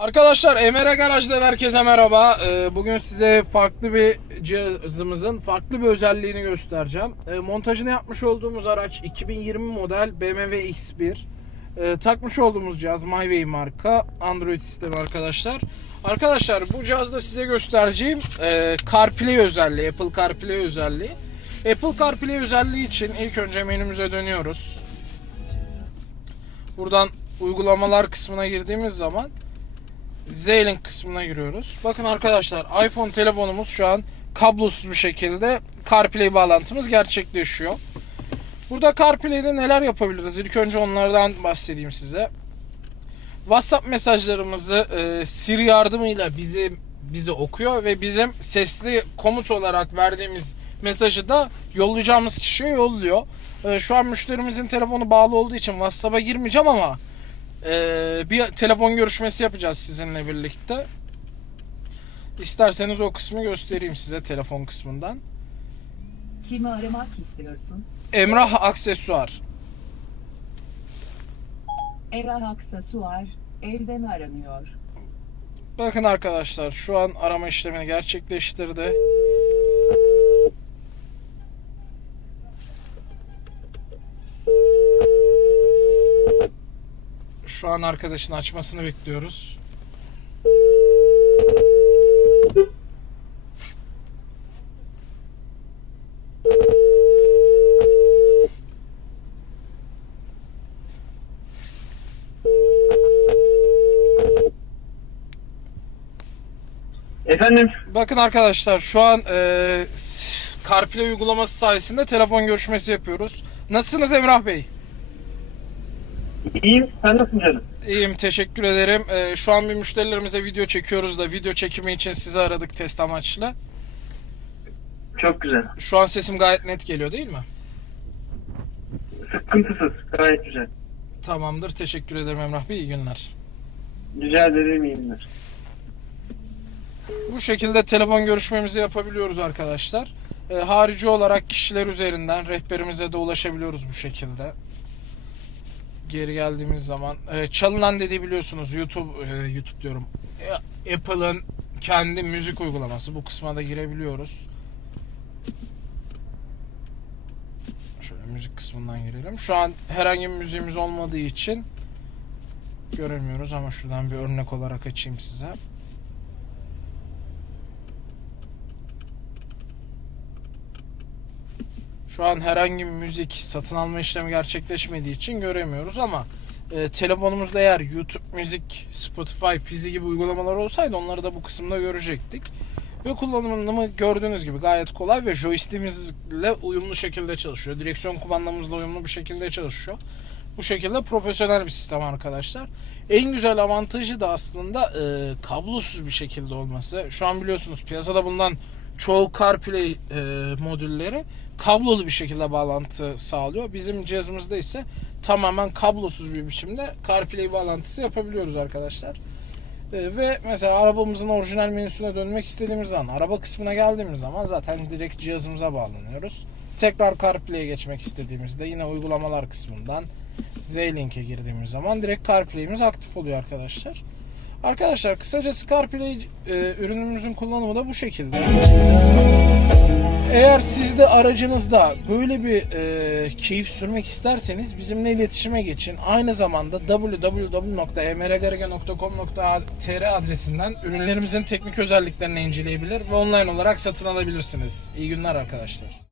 Arkadaşlar Emre Garaj'dan herkese merhaba. Ee, Bugün size farklı bir cihazımızın farklı bir özelliğini göstereceğim. Ee, Montajını yapmış olduğumuz araç 2020 model BMW X1. Ee, Takmış olduğumuz cihaz MyWay marka Android sistemi arkadaşlar. Arkadaşlar bu cihazda size göstereceğim e, CarPlay özelliği, Apple CarPlay özelliği. Apple CarPlay özelliği için ilk önce menümüze dönüyoruz. Buradan uygulamalar kısmına girdiğimiz zaman Z-Link kısmına giriyoruz. Bakın arkadaşlar iPhone telefonumuz şu an kablosuz bir şekilde CarPlay bağlantımız gerçekleşiyor. Burada CarPlay'de neler yapabiliriz? İlk önce onlardan bahsedeyim size. WhatsApp mesajlarımızı e, Siri yardımıyla bizi bizi okuyor ve bizim sesli komut olarak verdiğimiz mesajı da yollayacağımız kişiye yolluyor. E, şu an müşterimizin telefonu bağlı olduğu için WhatsApp'a girmeyeceğim ama ee, bir telefon görüşmesi yapacağız sizinle birlikte. İsterseniz o kısmı göstereyim size telefon kısmından. Kimi aramak istiyorsun? Emrah Aksesuar. Erah Aksesuar, evden aranıyor. Bakın arkadaşlar şu an arama işlemini gerçekleştirdi. Şu an arkadaşın açmasını bekliyoruz. Efendim, Bakın arkadaşlar şu an e, CarPlay uygulaması sayesinde telefon görüşmesi yapıyoruz. Nasılsınız Emrah Bey? İyiyim. Sen nasılsın canım? İyiyim teşekkür ederim. E, şu an bir müşterilerimize video çekiyoruz da video çekimi için sizi aradık test amaçlı. Çok güzel. Şu an sesim gayet net geliyor değil mi? Sıkıntısız. Gayet güzel. Tamamdır teşekkür ederim Emrah Bey iyi günler. Rica ederim iyi günler. Bu şekilde telefon görüşmemizi yapabiliyoruz arkadaşlar. E, harici olarak kişiler üzerinden rehberimize de ulaşabiliyoruz bu şekilde. Geri geldiğimiz zaman e, çalınan dediği biliyorsunuz YouTube e, YouTube diyorum. E, Apple'ın kendi müzik uygulaması. Bu kısma da girebiliyoruz. Şöyle müzik kısmından girelim. Şu an herhangi bir müziğimiz olmadığı için göremiyoruz ama şuradan bir örnek olarak açayım size. Şu an herhangi bir müzik satın alma işlemi gerçekleşmediği için göremiyoruz ama e, telefonumuzda eğer YouTube müzik, Spotify, Fizi gibi uygulamalar olsaydı onları da bu kısımda görecektik. Ve kullanımı gördüğünüz gibi gayet kolay ve joystick'imizle uyumlu şekilde çalışıyor. Direksiyon kumandamızla uyumlu bir şekilde çalışıyor. Bu şekilde profesyonel bir sistem arkadaşlar. En güzel avantajı da aslında e, kablosuz bir şekilde olması. Şu an biliyorsunuz piyasada bulunan çoğu CarPlay e, modülleri kablolu bir şekilde bağlantı sağlıyor. Bizim cihazımızda ise tamamen kablosuz bir biçimde CarPlay bağlantısı yapabiliyoruz arkadaşlar. E, ve mesela arabamızın orijinal menüsüne dönmek istediğimiz zaman araba kısmına geldiğimiz zaman zaten direkt cihazımıza bağlanıyoruz. Tekrar CarPlay'e geçmek istediğimizde yine uygulamalar kısmından Z-Link'e girdiğimiz zaman direkt CarPlay'imiz aktif oluyor arkadaşlar. Arkadaşlar kısacası CarPlay e, ürünümüzün kullanımı da bu şekilde. Eğer siz de aracınızda böyle bir e, keyif sürmek isterseniz bizimle iletişime geçin. Aynı zamanda www.emregarega.com.tr adresinden ürünlerimizin teknik özelliklerini inceleyebilir ve online olarak satın alabilirsiniz. İyi günler arkadaşlar.